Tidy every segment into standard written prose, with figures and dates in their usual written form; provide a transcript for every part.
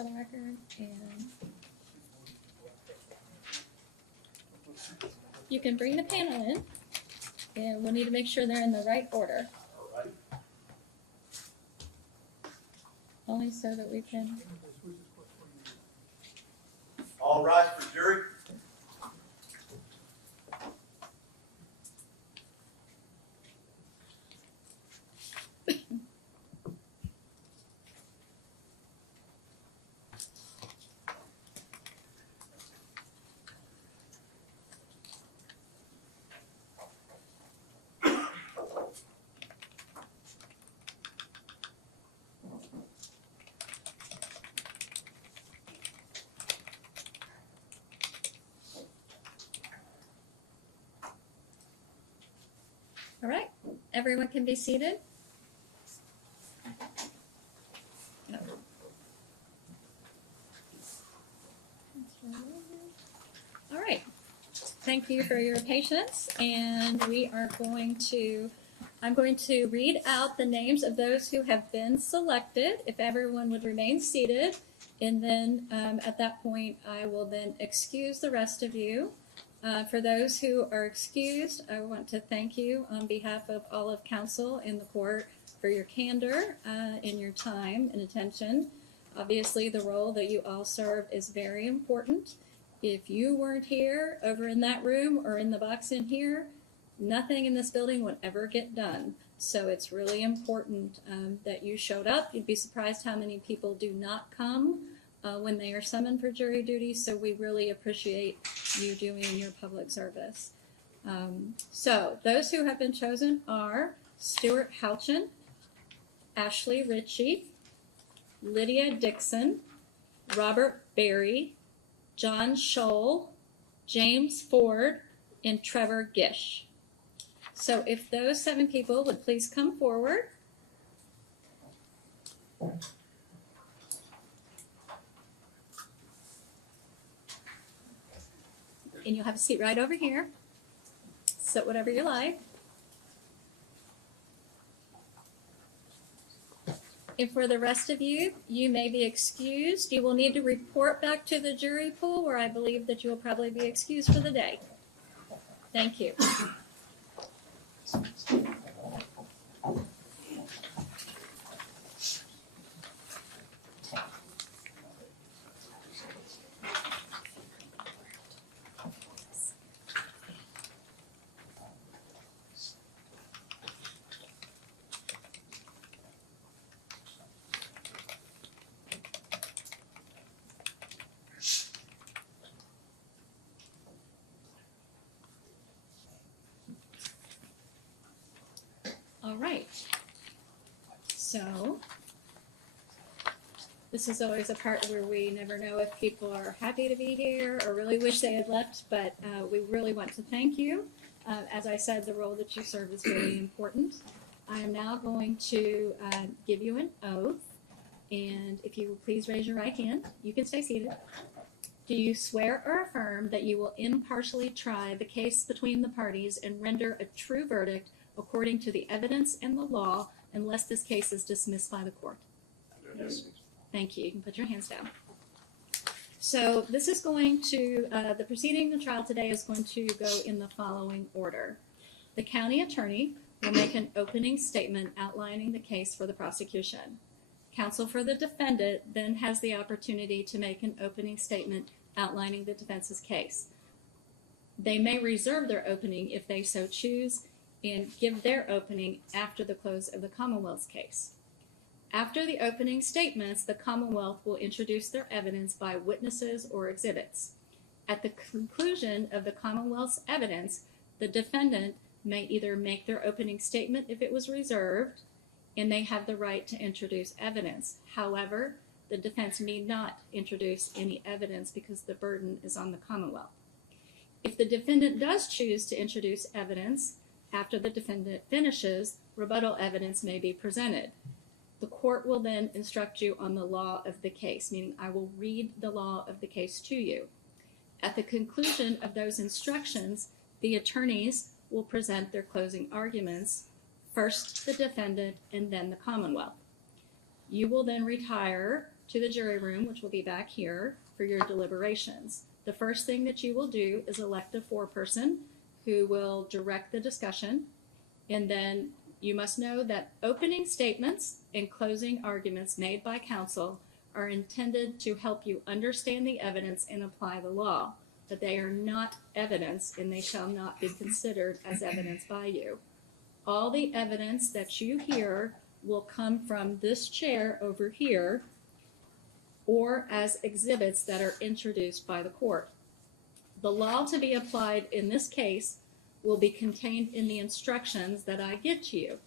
for the record, and you can bring the panel in, and we'll need to make sure they're in the right order. Only so that we can. All rise for jury. All right, everyone can be seated. All right, thank you for your patience, and I'm going to read out the names of those who have been selected, if everyone would remain seated, and then at that point I will then excuse the rest of you. For those who are excused, I want to thank you on behalf of all of counsel in the court for your candor and your time and attention. Obviously, the role that you all serve is very important. If you weren't here, over in that room or in the box in here, nothing in this building would ever get done. So it's really important that you showed up. You'd be surprised how many people do not come when they are summoned for jury duty, so we really appreciate you doing your public service. So those who have been chosen are Stuart Houchin, Ashley Ritchie, Lydia Dixon, Robert Berry, John Scholl, James Ford, and Trevor Gish. So if those 7 people would please come forward. And you'll have a seat right over here. Sit whatever you like. And for the rest of you, you may be excused. You will need to report back to the jury pool, where I believe that you will probably be excused for the day. Thank you. All right, so this is always a part where we never know if people are happy to be here or really wish they had left, but we really want to thank you. As I said, the role that you serve is very important. I am now going to give you an oath, and if you will please raise your right hand, you can stay seated. Do you swear or affirm that you will impartially try the case between the parties and render a true verdict according to the evidence and the law, unless this case is dismissed by the court? Yes. Thank you. You can put your hands down. So this is going to, the proceeding, the trial today is going to go in the following order. The county attorney will make an opening statement outlining the case for the prosecution. Counsel for the defendant then has the opportunity to make an opening statement outlining the defense's case. They may reserve their opening if they so choose, and give their opening after the close of the Commonwealth's case. After the opening statements, the Commonwealth will introduce their evidence by witnesses or exhibits. At the conclusion of the Commonwealth's evidence, the defendant may either make their opening statement if it was reserved, and they have the right to introduce evidence. However, the defense need not introduce any evidence because the burden is on the Commonwealth. If the defendant does choose to introduce evidence, after the defendant finishes, rebuttal evidence may be presented. The court will then instruct you on the law of the case, meaning I will read the law of the case to you. At the conclusion of those instructions, the attorneys will present their closing arguments, first the defendant and then the Commonwealth. You will then retire to the jury room, which will be back here for your deliberations. The first thing that you will do is elect a foreperson who will direct the discussion, and then you must know that opening statements and closing arguments made by counsel are intended to help you understand the evidence and apply the law, but they are not evidence and they shall not be considered as evidence by you. All the evidence that you hear will come from this chair over here or as exhibits that are introduced by the court. The law to be applied in this case will be contained in the instructions that I give to you,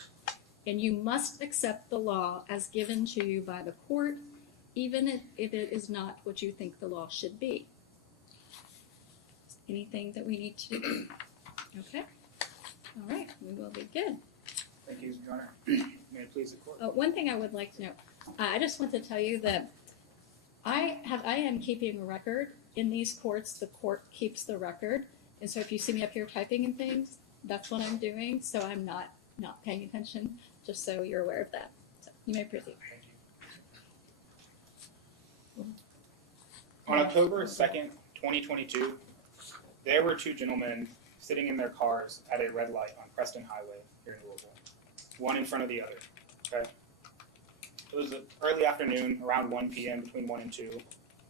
and you must accept the law as given to you by the court, even if it is not what you think the law should be. Anything that we need to do? Okay. All right, we will be good. Thank you, Your Honor. May it please the court. One thing I would like to know, I just want to tell you that I am keeping a record in these courts. The court keeps the record, and so if you see me up here typing and things, that's what I'm doing. So I'm not paying attention. Just so you're aware of that. So you may proceed. Thank you. On October 2nd, 2022, there were two gentlemen sitting in their cars at a red light on Preston Highway here in Louisville, one in front of the other. Okay. It was an early afternoon, around 1 p.m., between 1 and 2.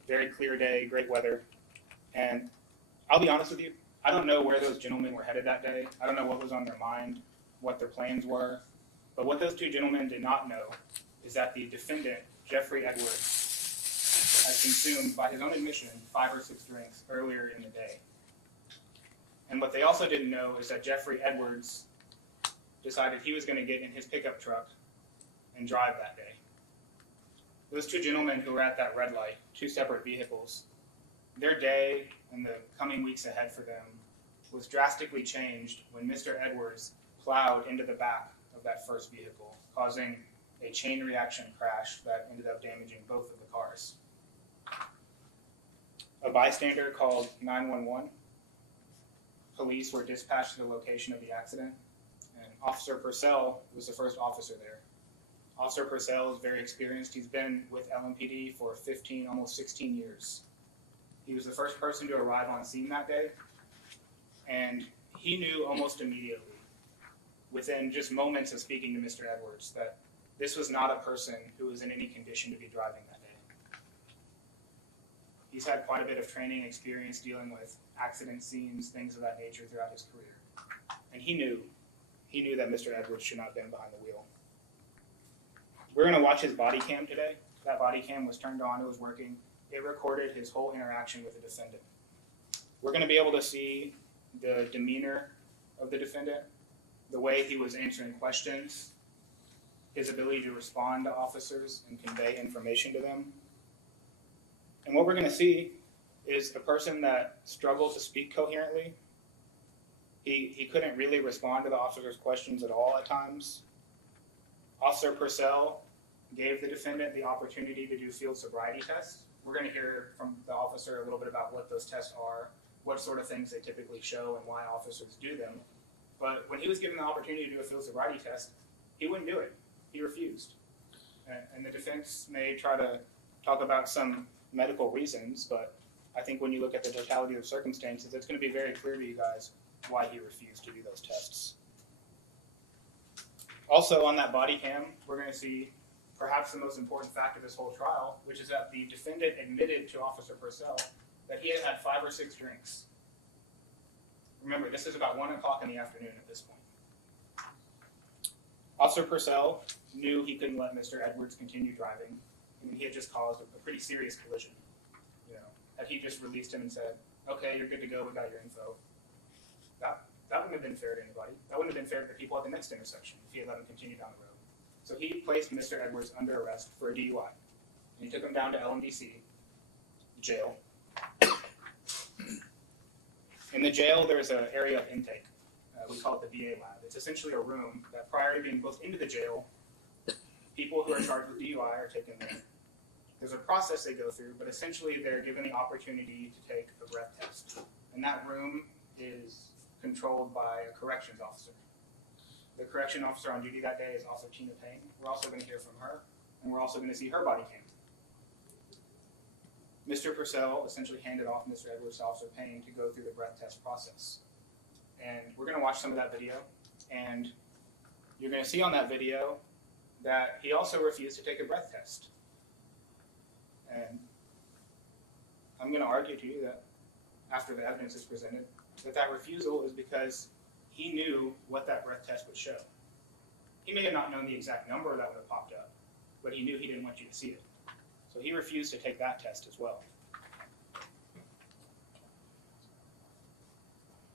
Very clear day, great weather. And I'll be honest with you, I don't know where those gentlemen were headed that day. I don't know what was on their mind, what their plans were. But what those two gentlemen did not know is that the defendant, Jeffrey Edwards, had consumed, by his own admission, 5 or 6 drinks earlier in the day. And what they also didn't know is that Jeffrey Edwards decided he was going to get in his pickup truck and drive that day. Those two gentlemen who were at that red light, 2 separate vehicles, their day and the coming weeks ahead for them was drastically changed when Mr. Edwards plowed into the back of that first vehicle, causing a chain reaction crash that ended up damaging both of the cars. A bystander called 911. Police were dispatched to the location of the accident, and Officer Purcell was the first officer there. Officer Purcell is very experienced. He's been with LMPD for 15, almost 16 years. He was the first person to arrive on scene that day, and he knew almost immediately, within just moments of speaking to Mr. Edwards, that this was not a person who was in any condition to be driving that day. He's had quite a bit of training and experience dealing with accident scenes, things of that nature throughout his career. And he knew that Mr. Edwards should not have been behind the wheel. We're going to watch his body cam today. That body cam was turned on, it was working. It recorded his whole interaction with the defendant. We're going to be able to see the demeanor of the defendant, the way he was answering questions, his ability to respond to officers and convey information to them. And what we're going to see is a person that struggled to speak coherently. He couldn't really respond to the officer's questions at all at times. Officer Purcell gave the defendant the opportunity to do field sobriety tests. We're going to hear from the officer a little bit about what those tests are, what sort of things they typically show, and why officers do them. But when he was given the opportunity to do a field sobriety test, he wouldn't do it. He refused. And the defense may try to talk about some medical reasons, but I think when you look at the totality of circumstances, it's going to be very clear to you guys why he refused to do those tests. Also on that body cam, we're going to see perhaps the most important fact of this whole trial, which is that the defendant admitted to Officer Purcell that he had had 5 or 6 drinks. Remember, this is about 1 o'clock in the afternoon at this point. Officer Purcell knew he couldn't let Mr. Edwards continue driving. I mean, he had just caused a pretty serious collision. Had he just released him and said, okay, you're good to go, we got your info, that wouldn't have been fair to anybody. That wouldn't have been fair to the people at the next intersection if he had let him continue down the road. So he placed Mr. Edwards under arrest for a DUI. And he took him down to LMDC jail. In the jail, there's an area of intake. We call it the VA lab. It's essentially a room that prior to being booked into the jail, people who are charged with DUI are taken there. There's a process they go through, but essentially they're given the opportunity to take a breath test. And that room is controlled by a corrections officer. The correction officer on duty that day is also Tina Payne. We're also going to hear from her, and we're also going to see her body cam. Mr. Purcell essentially handed off Mr. Edwards to Officer Payne to go through the breath test process. And we're going to watch some of that video, and you're going to see on that video that he also refused to take a breath test. And I'm going to argue to you that after the evidence is presented, that refusal is because he knew what that breath test would show. He may have not known the exact number that would have popped up, but he knew he didn't want you to see it. So he refused to take that test as well.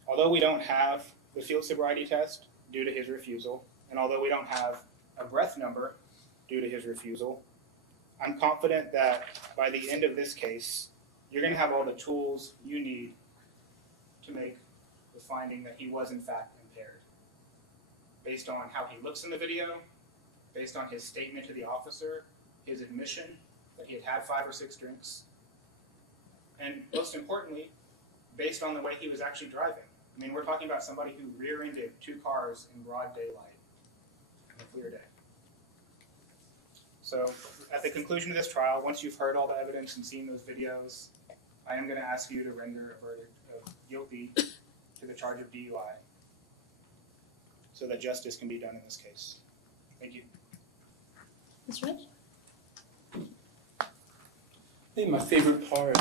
Although we don't have the field sobriety test due to his refusal, and although we don't have a breath number due to his refusal, I'm confident that by the end of this case, you're going to have all the tools you need to make the finding that he was in fact impaired. Based on how he looks in the video, based on his statement to the officer, his admission that he had had 5 or 6 drinks, and most importantly, based on the way he was actually driving. I mean, we're talking about somebody who rear-ended 2 cars in broad daylight on a clear day. So at the conclusion of this trial, once you've heard all the evidence and seen those videos, I am going to ask you to render a verdict of guilty to the charge of DUI so that justice can be done in this case. Thank you. Ms. Rich? I think my favorite part,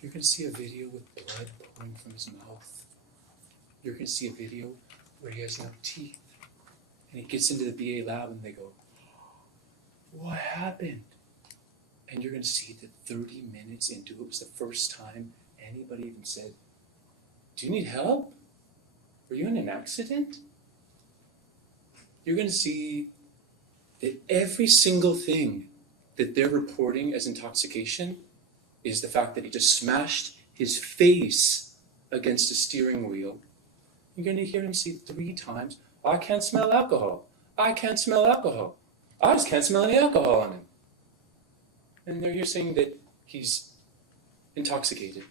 you're going to see a video with blood pouring from his mouth. You're going to see a video where he has no teeth. And he gets into the BA lab and they go, "What happened?" And you're going to see that 30 minutes into it was the first time anybody even said, "Do you need help? Were you in an accident?" You're going to see that every single thing that they're reporting as intoxication is the fact that he just smashed his face against a steering wheel. You're going to hear him say 3 times, "I can't smell alcohol. I can't smell alcohol. I just can't smell any alcohol on him." And they're here saying that he's intoxicated.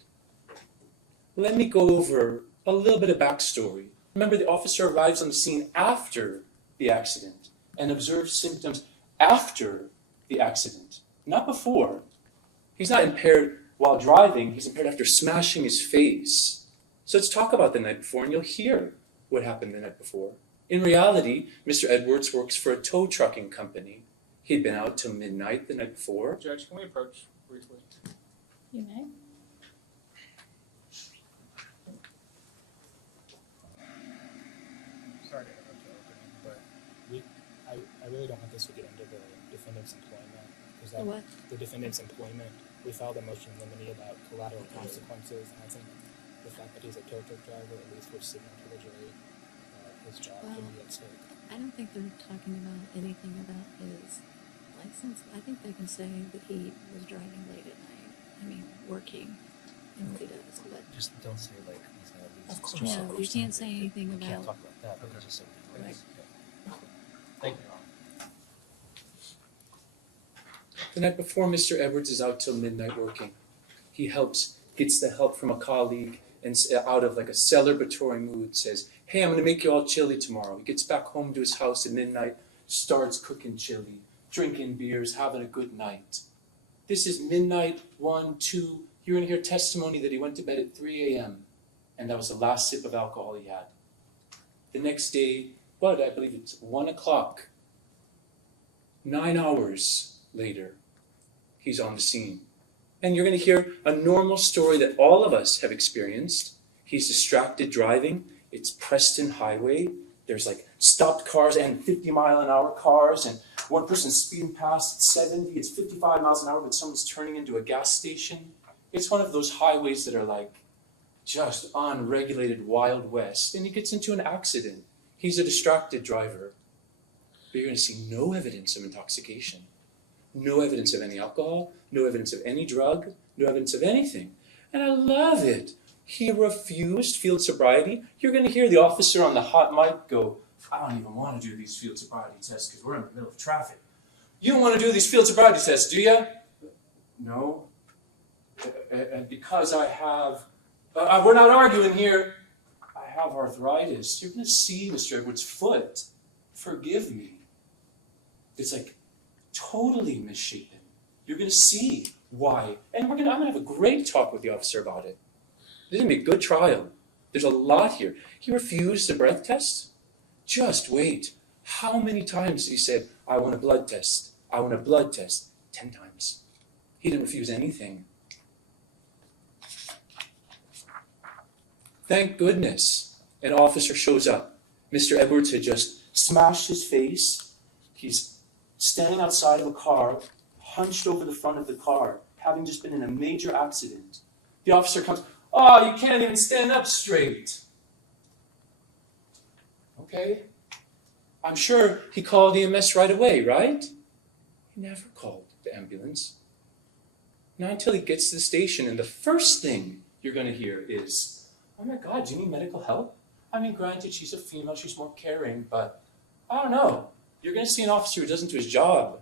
Let me go over a little bit of backstory. Remember, the officer arrives on the scene after the accident and observes symptoms after the accident, not before. He's not impaired while driving, he's impaired after smashing his face. So let's talk about the night before and you'll hear what happened the night before. In reality, Mr. Edwards works for a tow trucking company. He'd been out till midnight the night before. Judge, can we approach briefly? You may. Sorry to interrupt your opening, but I really don't want this to get into the defendant's employment. Because The what? the defendant's employment, we filed a motion limiting about collateral consequences, and I think the fact that he's a tow truck driver at least would signal to the jury his job can be at stake. I don't think they're talking about anything about his license. I think they can say that he was driving late at night. I mean, working and what he does, but Just don't say like he's gonna lose. of his course, job no, or you can't something. say anything We can't about. talk about that because it's so Right. yeah. Thank you. The night before, Mr. Edwards is out till midnight working. He gets the help from a colleague, and out of like a celebratory mood says, "Hey, I'm going to make you all chili tomorrow." He gets back home to his house at midnight, starts cooking chili, drinking beers, having a good night. This is midnight, 1, 2. You're going to hear testimony that he went to bed at 3 a.m. and that was the last sip of alcohol he had. The next day, I believe it's 1 o'clock. 9 hours later, he's on the scene. And you're going to hear a normal story that all of us have experienced. He's distracted driving. It's Preston Highway. There's like stopped cars and 50-mile-an-hour cars, and one person's speeding past at 70. It's 55 miles an hour, but someone's turning into a gas station. It's one of those highways that are like just unregulated Wild West. And he gets into an accident. He's a distracted driver. But you're going to see no evidence of intoxication. No evidence of any alcohol, no evidence of any drug, no evidence of anything. And I love it. He refused field sobriety. You're going to hear the officer on the hot mic go, "I don't even want to do these field sobriety tests because we're in the middle of traffic." "You don't want to do these field sobriety tests, do you?" "No. Because I have, we're not arguing here. I have arthritis." You're going to see Mr. Edwards' foot. Forgive me. It's like totally misshapen. You're going to see Why? And I'm gonna have a great talk with the officer about it. This is gonna be a good trial. There's a lot here. He refused a breath test? Just wait. How many times he said, I want a blood test? I want a blood test. 10 times. He didn't refuse anything. Thank goodness an officer shows up. Mr. Edwards had just smashed his face. He's standing outside of a car, hunched over the front of the car, having just been in a major accident. The officer comes, oh, you can't even stand up straight. Okay. I'm sure he called EMS right away, right? He never called the ambulance. Not until he gets to the station, and the first thing you're going to hear is, oh my God, do you need medical help? I mean, granted, she's a female, she's more caring, but I don't know. You're going to see an officer who doesn't do his job.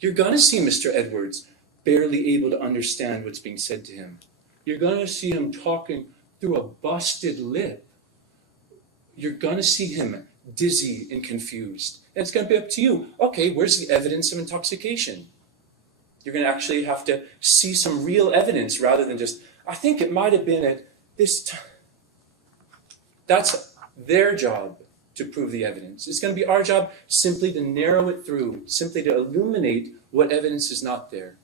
You're going to see Mr. Edwards barely able to understand what's being said to him. You're going to see him talking through a busted lip. You're going to see him dizzy and confused. And it's going to be up to you. Okay, where's the evidence of intoxication? You're going to actually have to see some real evidence rather than just, I think it might have been at this time. That's their job to prove the evidence. It's going to be our job simply to narrow it through, simply to illuminate what evidence is not there.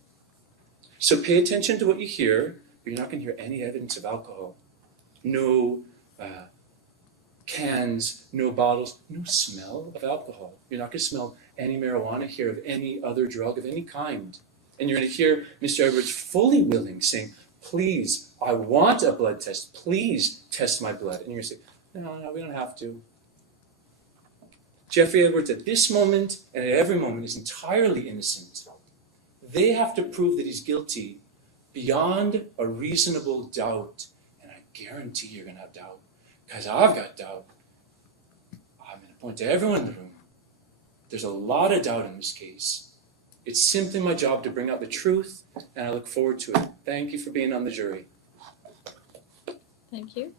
So pay attention to what you hear. You're not going to hear any evidence of alcohol. No cans, no bottles, no smell of alcohol. You're not going to smell any marijuana, hear of any other drug of any kind. And you're going to hear Mr. Edwards fully willing, saying, please, I want a blood test. Please test my blood. And you're going to say, no, we don't have to. Jeffrey Edwards at this moment and at every moment is entirely innocent. They have to prove that he's guilty beyond a reasonable doubt. And I guarantee you're going to have doubt. Because I've got doubt. I'm going to point to everyone in the room. There's a lot of doubt in this case. It's simply my job to bring out the truth, and I look forward to it. Thank you for being on the jury. Thank you.